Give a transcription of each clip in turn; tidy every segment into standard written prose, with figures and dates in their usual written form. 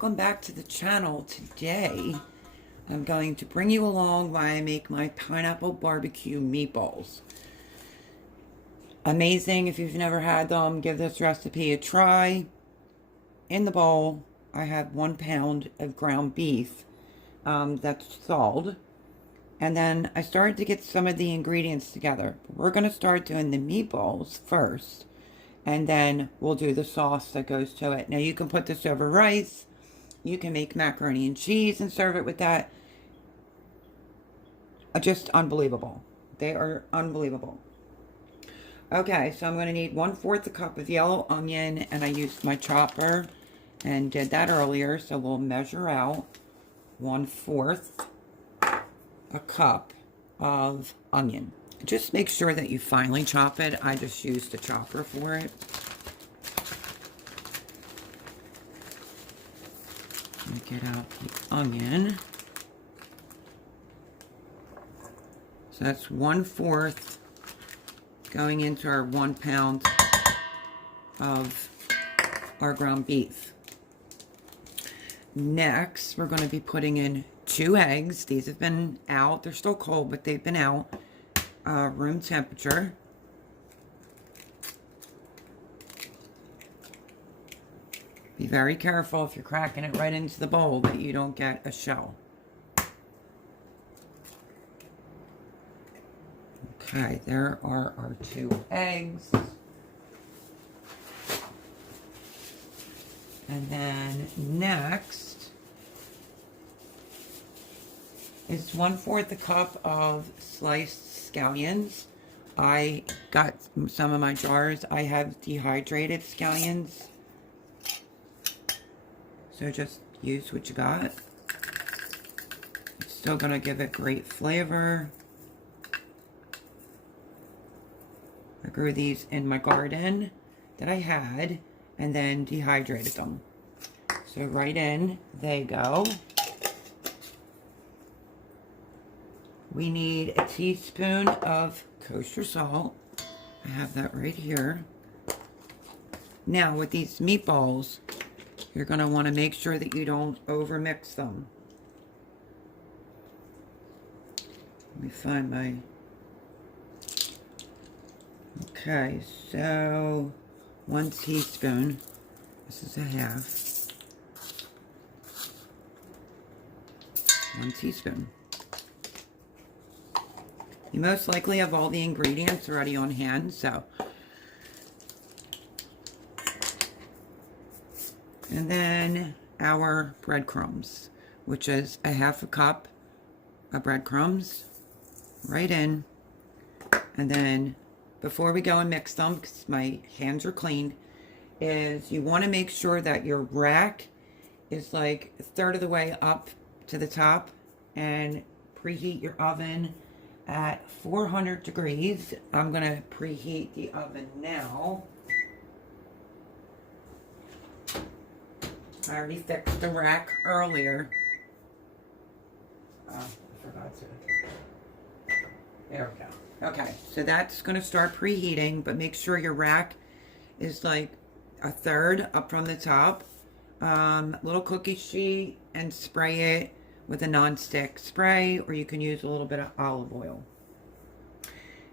welcome back to the channel. Today I'm going to bring you along while I make my pineapple barbecue meatballs. Amazing. If you've never had them, give this recipe a try. In the bowl I have 1 pound of ground beef that's thawed, and then I started to get some of the ingredients together. We're going to start doing the meatballs first, and then we'll do the sauce that goes to it. Now you can put this over rice. You can make macaroni and cheese and serve it with that. Just unbelievable. They are unbelievable. Okay, so I'm going to need 1/4 a cup of yellow onion, and I used my chopper and did that earlier, so we'll measure out 1/4 a cup of onion. Just make sure that you finely chop it. I just used a chopper for it. Let me get out the onion. So that's 1/4 going into our 1 pound of our ground beef. Next, we're going to be putting in 2 eggs. These have been out. They're still cold, but they've been out. Room temperature. Be very careful if you're cracking it right into the bowl that you don't get a shell. Okay, there are our 2 eggs. And then next is 1/4 a cup of sliced scallions. I got some of my jars. I have dehydrated scallions. So just use what you got. It's still going to give it great flavor. I grew these in my garden that I had and then dehydrated them. So right in they go. We need a teaspoon of kosher salt. I have that right here. Now with these meatballs, you're going to want to make sure that you don't overmix them. Let me find my... Okay, so 1 teaspoon. This is a half. 1 teaspoon. You most likely have all the ingredients already on hand, so. And then our breadcrumbs, which is a 1/2 cup of breadcrumbs, right in. And then before we go and mix them, because my hands are clean, is you want to make sure that your rack is like 1/3 of the way up to the top, and preheat your oven at 400 degrees. I'm going to preheat the oven now. I already fixed the rack earlier. Oh, I forgot to. There we go. Okay, so that's going to start preheating, but make sure your rack is like 1/3 up from the top. Little cookie sheet, and spray it with a non-stick spray, or you can use a little bit of olive oil.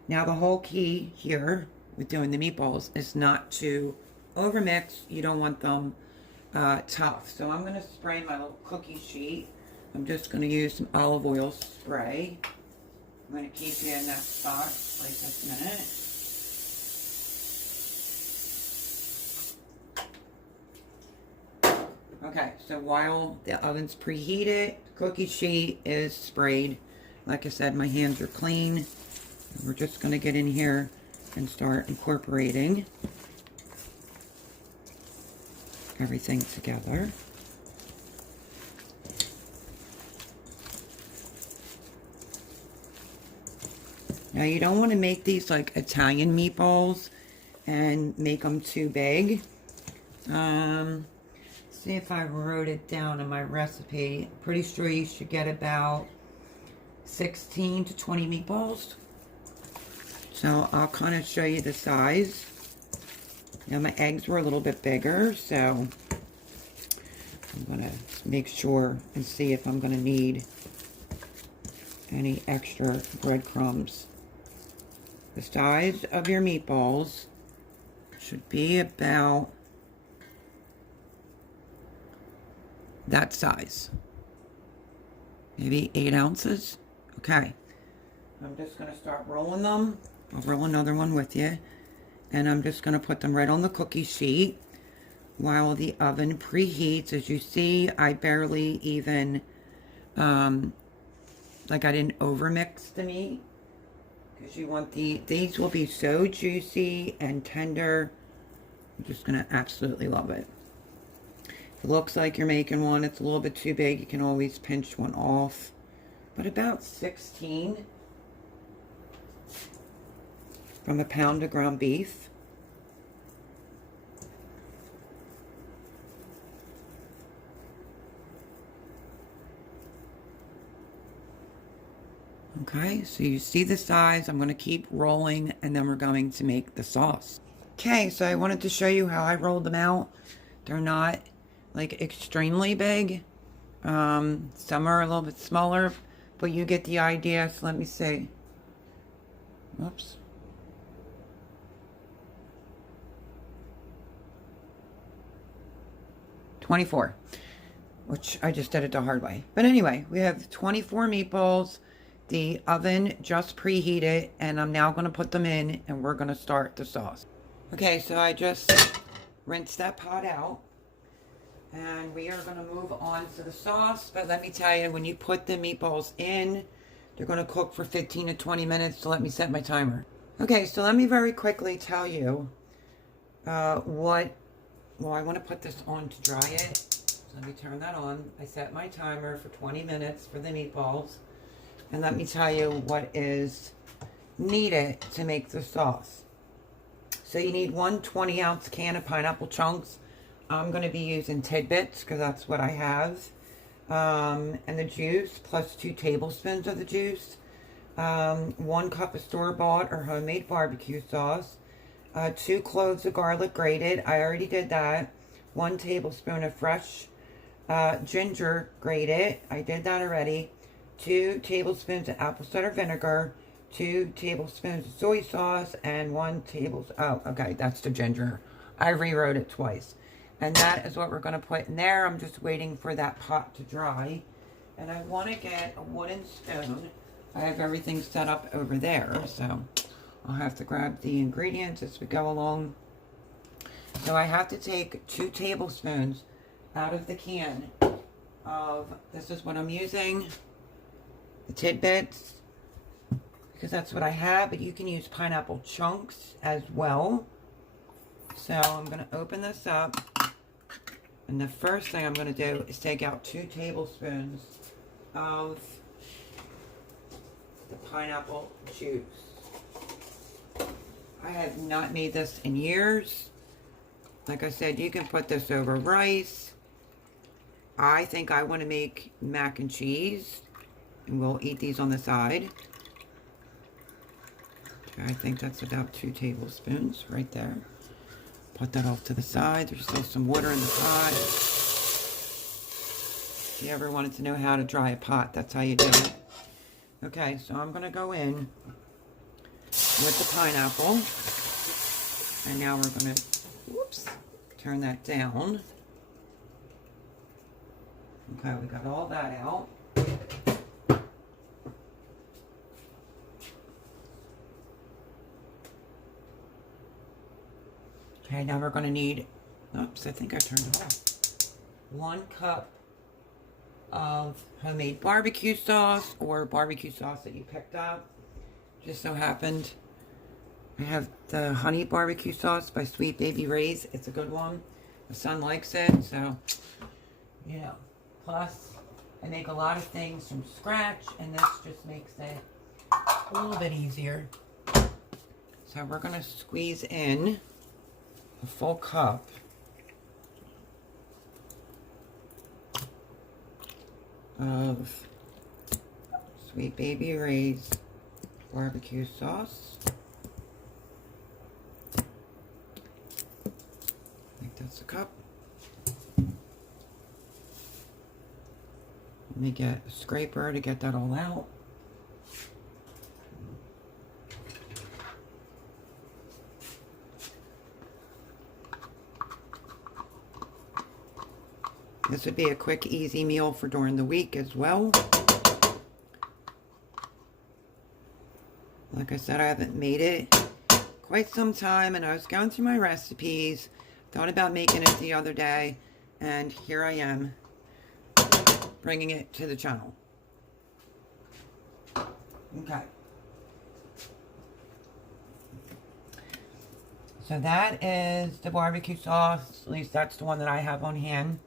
Now the whole key here with doing the meatballs is not to overmix. You don't want them tough. So I'm going to spray my little cookie sheet. I'm just going to use some olive oil spray. I'm going to keep you in that spot for just a minute. Okay, so while the oven's preheated, the cookie sheet is sprayed. Like I said, my hands are clean. We're just going to get in here and start incorporating everything together. Now you don't want to make these like Italian meatballs and make them too big. See if I wrote it down in my recipe. Pretty sure you should get about 16 to 20 meatballs. So I'll kind of show you the size. Now my eggs were a little bit bigger, so I'm gonna make sure and see if I'm gonna need any extra breadcrumbs. The size of your meatballs should be about that size. Maybe 8 ounces. Okay. I'm just going to start rolling them. I'll roll another one with you. And I'm just going to put them right on the cookie sheet while the oven preheats. As you see, I barely even, like I didn't overmix the meat. Because you want these will be so juicy and tender. You're just going to absolutely love it. If it looks like you're making one, it's a little bit too big, you can always pinch one off. But about 16 from a pound of ground beef. Okay, so you see the size. I'm going to keep rolling and then we're going to make the sauce. Okay, so I wanted to show you how I rolled them out. They're not like extremely big. Some are a little bit smaller, but you get the idea. So let me see. Whoops. $24, which I just did it the hard way. But anyway, we have 24 meatballs. The oven just preheated, and I'm now going to put them in, and we're going to start the sauce. Okay, so I just rinsed that pot out, and we are going to move on to the sauce. But let me tell you, when you put the meatballs in, they're going to cook for 15 to 20 minutes, so let me set my timer. Okay, so let me very quickly tell you well, I want to put this on to dry it. So let me turn that on. I set my timer for 20 minutes for the meatballs. And let me tell you what is needed to make the sauce. So you need one 20-ounce can of pineapple chunks. I'm going to be using tidbits because that's what I have. And the juice, plus 2 tablespoons of the juice. 1 cup of store-bought or homemade barbecue sauce. 2 cloves of garlic grated. I already did that. 1 tablespoon of fresh ginger grated. I did that already. 2 tablespoons of apple cider vinegar. 2 tablespoons of soy sauce. And 1 tablespoon. Oh, okay. That's the ginger. I rewrote it twice. And that is what we're going to put in there. I'm just waiting for that pot to dry. And I want to get a wooden spoon. I have everything set up over there. So I'll have to grab the ingredients as we go along. So I have to take 2 tablespoons out of the can of, this is what I'm using, the tidbits, because that's what I have, but you can use pineapple chunks as well. So I'm going to open this up, and the first thing I'm going to do is take out 2 tablespoons of the pineapple juice. I have not made this in years. Like I said, you can put this over rice. I think I want to make mac and cheese, and we'll eat these on the side. I think that's about 2 tablespoons right there. Put that off to the side. There's still some water in the pot. If you ever wanted to know how to dry a pot, that's how you do it. Okay, so I'm going to go in with the pineapple. And now we're going to, whoops, turn that down. Okay, we got all that out. Okay, now we're going to need, oops, I think I turned it off. 1 cup of homemade barbecue sauce or barbecue sauce that you picked up. Just so happened I have the honey barbecue sauce by Sweet Baby Ray's. It's a good one. My son likes it, so, you know. Plus, I make a lot of things from scratch, and this just makes it a little bit easier. So we're going to squeeze in a full cup of Sweet Baby Ray's barbecue sauce. I think that's a cup. Let me get a scraper to get that all out. This would be a quick, easy meal for during the week as well. Like I said, I haven't made it quite some time, and I was going through my recipes, thought about making it the other day, and here I am bringing it to the channel. Okay. So that is the barbecue sauce. At least that's the one that I have on hand.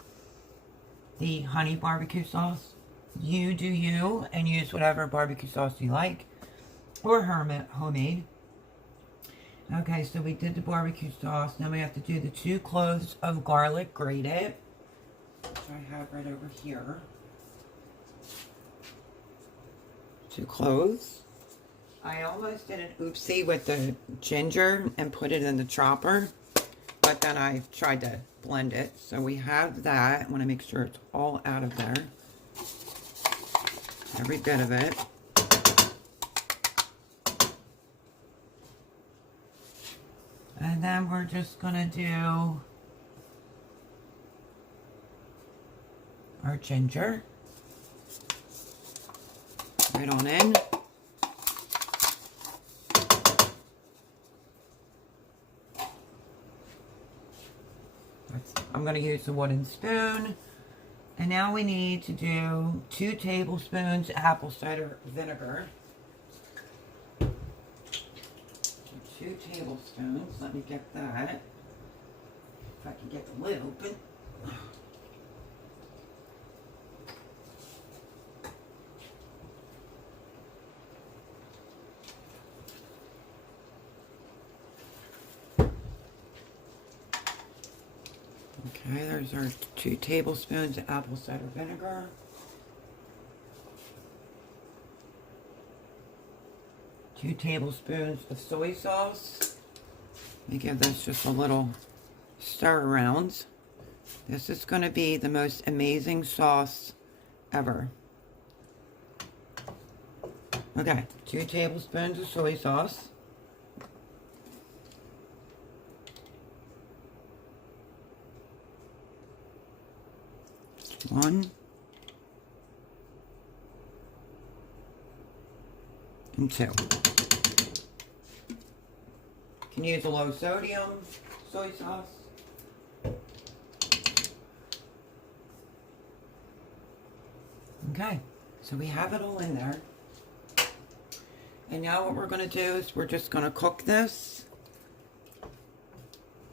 The honey barbecue sauce. You do you and use whatever barbecue sauce you like. Or homemade. Okay, so we did the barbecue sauce. Now we have to do the 2 cloves of garlic grated, which I have right over here. 2 cloves. I almost did an oopsie with the ginger and put it in the chopper, but then I tried to blend it. So we have that. I want to make sure it's all out of there. Every bit of it. And then we're just going to do our ginger. Right on in. I'm going to use the wooden spoon. And now we need to do 2 tablespoons apple cider vinegar. 2 tablespoons. Let me get that. If I can get the lid open. Okay, there's our 2 tablespoons of apple cider vinegar. 2 tablespoons of soy sauce. Let me give this just a little stir around. This is going to be the most amazing sauce ever. Okay, 2 tablespoons of soy sauce. One. And 2. You can use a low sodium soy sauce. Okay, so we have it all in there. And now what we're going to do is we're just going to cook this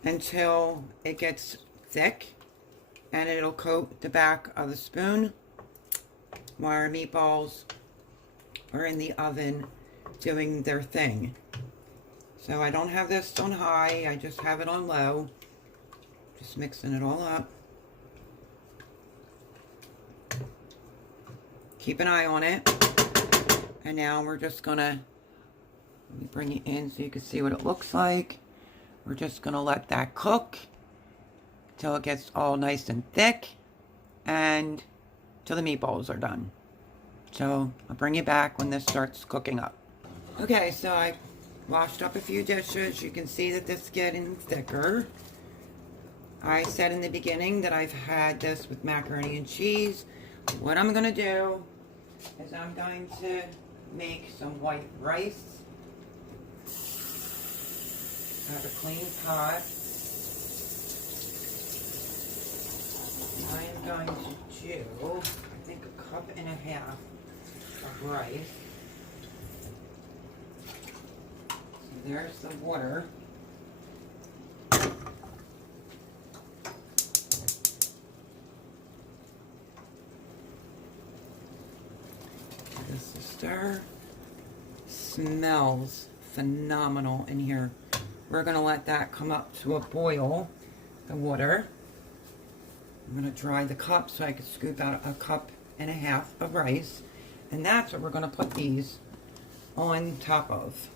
until it gets thick, and it'll coat the back of the spoon while our meatballs are in the oven doing their thing. So I don't have this on high, I just have it on low. Just mixing it all up. Keep an eye on it. And now we're just gonna, let me bring it in so you can see what it looks like. We're just gonna let that cook till it gets all nice and thick and till the meatballs are done. So I'll bring you back when this starts cooking up. Okay, so I washed up a few dishes. You can see that this is getting thicker. I said in the beginning that I've had this with macaroni and cheese. What I'm gonna do is I'm going to make some white rice. I have a clean pot. I am going to do, I think, 1.5 cups of rice. So there's the water. This stir smells phenomenal in here. We're going to let that come up to a boil, the water. I'm going to dry the cup so I can scoop out 1.5 cups of rice. And that's what we're going to put these on top of.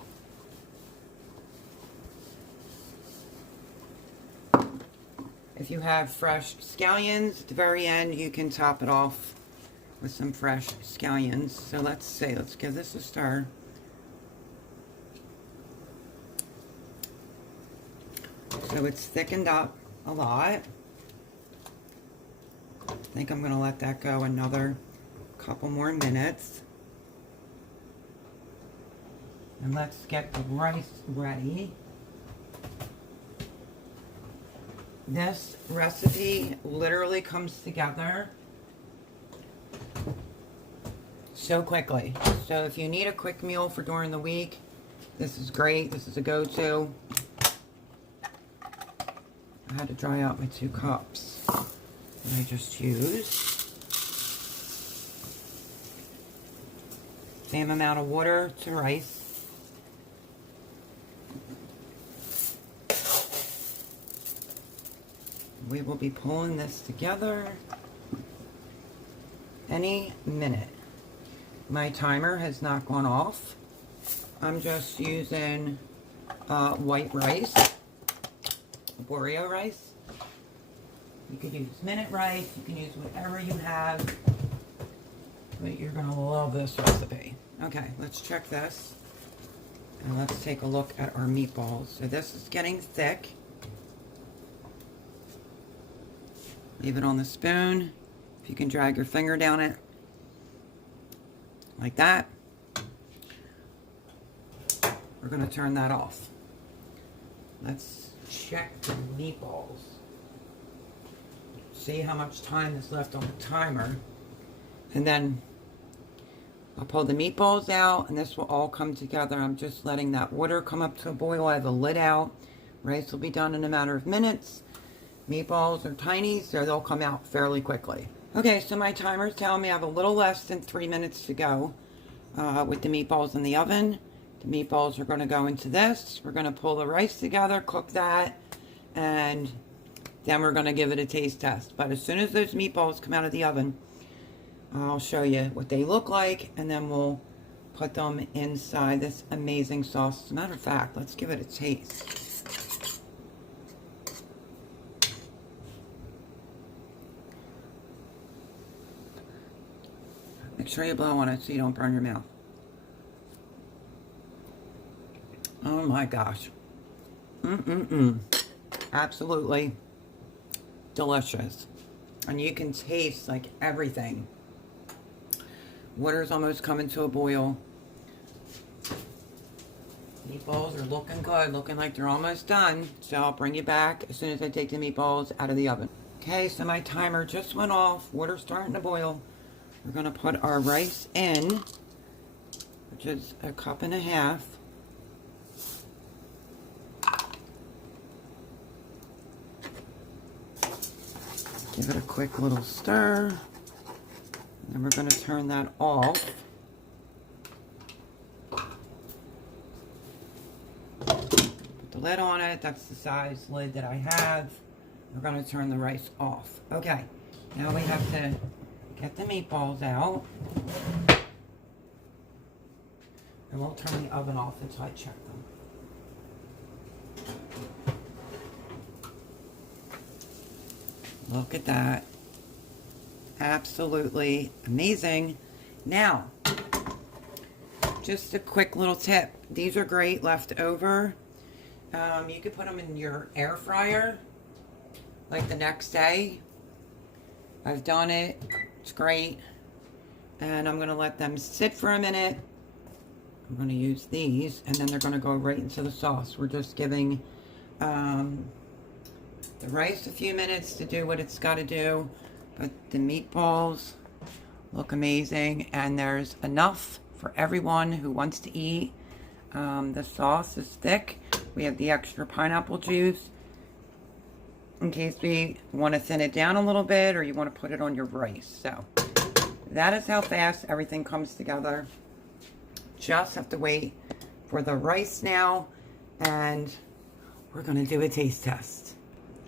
If you have fresh scallions, at the very end you can top it off with some fresh scallions. So let's see, let's give this a stir. So it's thickened up a lot. I think I'm going to let that go another couple more minutes. And let's get the rice ready. This recipe literally comes together so quickly. So if you need a quick meal for during the week, this is great. This is a go-to. I had to dry out my 2 cups that I just used. Same amount of water to rice. We will be pulling this together any minute. My timer has not gone off. I'm just using white rice, Boreo rice. You could use minute rice, you can use whatever you have, but you're gonna love this recipe. Okay, let's check this. And let's take a look at our meatballs. So this is getting thick. Leave it on the spoon. If you can drag your finger down it, like that. We're gonna turn that off. Let's check the meatballs. See how much time is left on the timer. And then I'll pull the meatballs out and this will all come together. I'm just letting that water come up to a boil. I have the lid out. Rice will be done in a matter of minutes. Meatballs are tiny, so they'll come out fairly quickly. Okay, so my timer's telling me I have a little less than 3 minutes to go with the meatballs in the oven. The meatballs are going to go into this. We're going to pull the rice together, cook that, and then we're going to give it a taste test. But as soon as those meatballs come out of the oven, I'll show you what they look like, and then we'll put them inside this amazing sauce. As a matter of fact, let's give it a taste. Make sure you blow on it so you don't burn your mouth. Oh my gosh. Absolutely delicious. And you can taste like everything. Water's almost coming to a boil. Meatballs are looking good, looking like they're almost done. So I'll bring you back as soon as I take the meatballs out of the oven. Okay, so my timer just went off. Water's starting to boil. We're going to put our rice in, which is a 1.5 cups. Give it a quick little stir. And then we're going to turn that off. Put the lid on it. That's the size lid that I have. We're going to turn the rice off. Okay, now we have to get the meatballs out. I won't turn the oven off until I check them. Look at that. Absolutely amazing. Now, just a quick little tip. These are great left over. You could put them in your air fryer like the next day. I've done it. It's great. And I'm going to let them sit for a minute. I'm going to use these and then they're going to go right into the sauce. We're just giving the rice a few minutes to do what it's got to do. But the meatballs look amazing and there's enough for everyone who wants to eat. The sauce is thick. We have the extra pineapple juice in case we want to thin it down a little bit or you want to put it on your rice. So that is how fast everything comes together. Just have to wait for the rice now and we're going to do a taste test.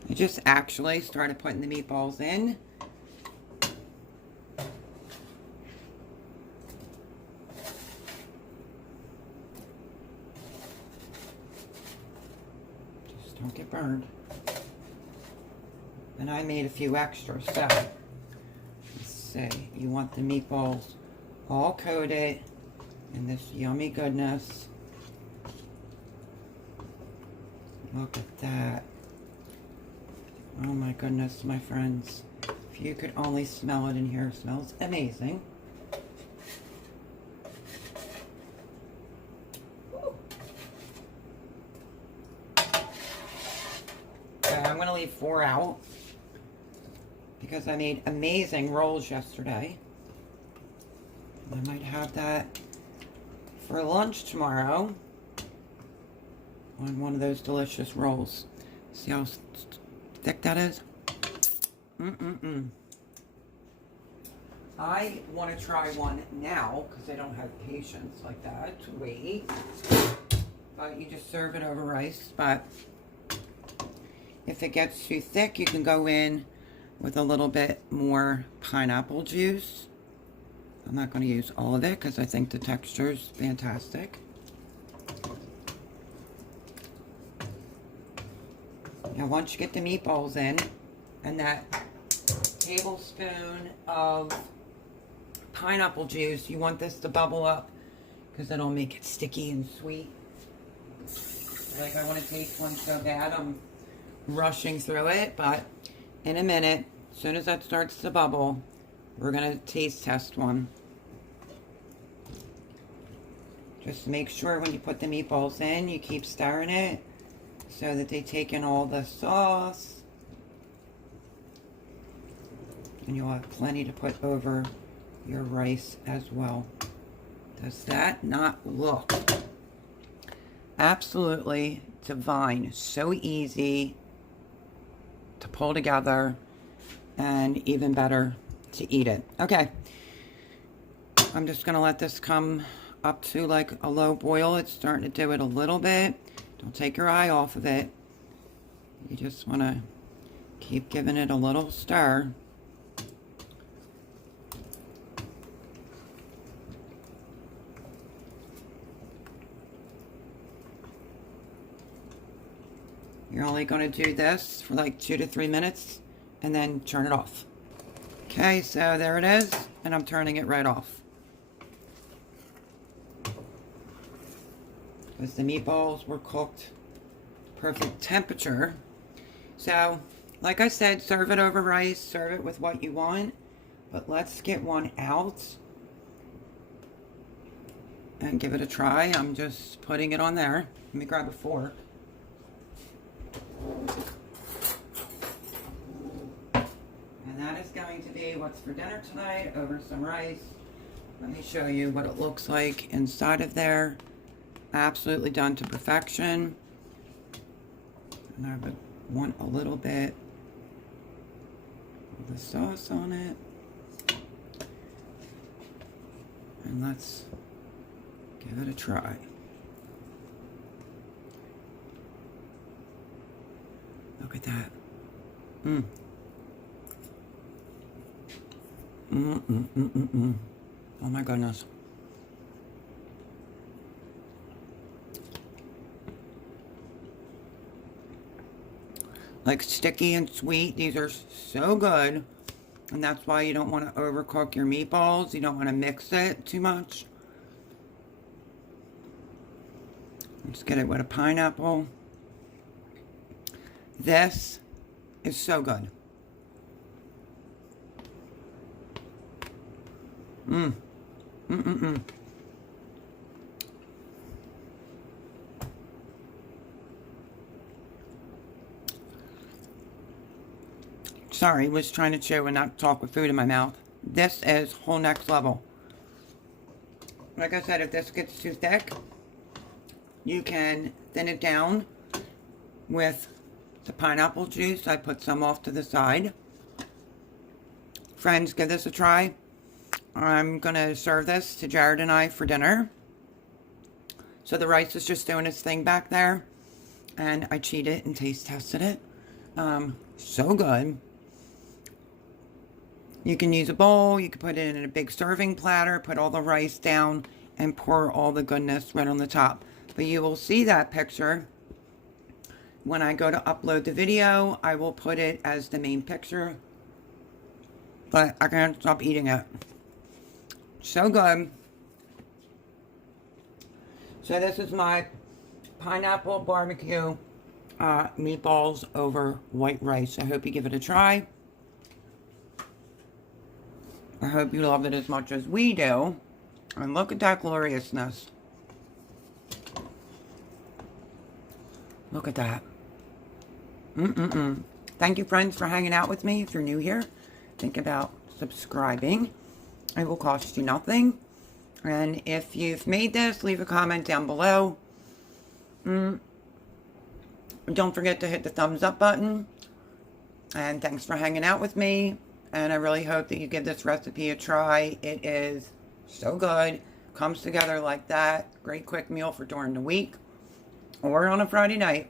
I just actually started putting the meatballs in. Just don't get burned. And I made a few extras, so let's see. You want the meatballs all coated in this yummy goodness. Look at that. Oh my goodness, my friends. If you could only smell it in here, it smells amazing. Okay, I'm going to leave 4 out because I made amazing rolls yesterday. I might have that for lunch tomorrow on one of those delicious rolls. See how thick that is? I want to try one now because I don't have patience like that to wait. But you just serve it over rice. But if it gets too thick, you can go in with a little bit more pineapple juice. I'm not going to use all of it because I think the texture is fantastic. Now once you get the meatballs in and that tablespoon of pineapple juice, you want this to bubble up because it'll make it sticky and sweet. Like, I want to taste one so bad I'm rushing through it, but in a minute, as soon as that starts to bubble, we're going to taste test one. Just make sure when you put the meatballs in, you keep stirring it so that they take in all the sauce. And you'll have plenty to put over your rice as well. Does that not look absolutely divine? So easy to pull together and even better to eat it. Okay, I'm just gonna let this come up to like a low boil. It's starting to do it a little bit. Don't take your eye off of it. You just want to keep giving it a little stir. You're only going to do this for like 2 to 3 minutes and then turn it off. Okay, so there it is, and I'm turning it right off. Because the meatballs were cooked perfect temperature. So, like I said, serve it over rice, serve it with what you want. But let's get one out and give it a try. I'm just putting it on there. Let me grab a fork. And that is going to be what's for dinner tonight over some rice. Let me show you what it looks like inside of there. Absolutely done to perfection. And I would want a little bit of the sauce on it. And let's give it a try. Look at that. Oh my goodness. Like sticky and sweet. These are so good. And that's why you don't want to overcook your meatballs. You don't want to mix it too much. Let's get it with a pineapple. This is so good. Sorry, was trying to chew and not talk with food in my mouth. This is whole next level. Like I said, if this gets too thick, you can thin it down with the pineapple juice. I put some off to the side. Friends, give this a try. I'm going to serve this to Jared and I for dinner. So the rice is just doing its thing back there. And I cheated and taste tested it. So good. You can use a bowl. You can put it in a big serving platter. Put all the rice down and pour all the goodness right on the top. But you will see that picture when I go to upload the video. I will put it as the main picture but I can't stop eating it. So good. So this is my pineapple barbecue meatballs over white rice. I hope you give it a try. I hope you love it as much as we do. And look at that gloriousness. Look at that. Thank you, friends, for hanging out with me. If you're new here, think about subscribing. It will cost you nothing. And if you've made this, leave a comment down below. Don't forget to hit the thumbs up button. And thanks for hanging out with me. And I really hope that you give this recipe a try. It is so good. Comes together like that. Great quick meal for during the week or on a Friday night.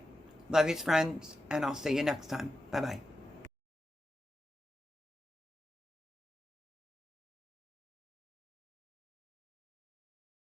Love you, friends, and I'll see you next time. Bye-bye.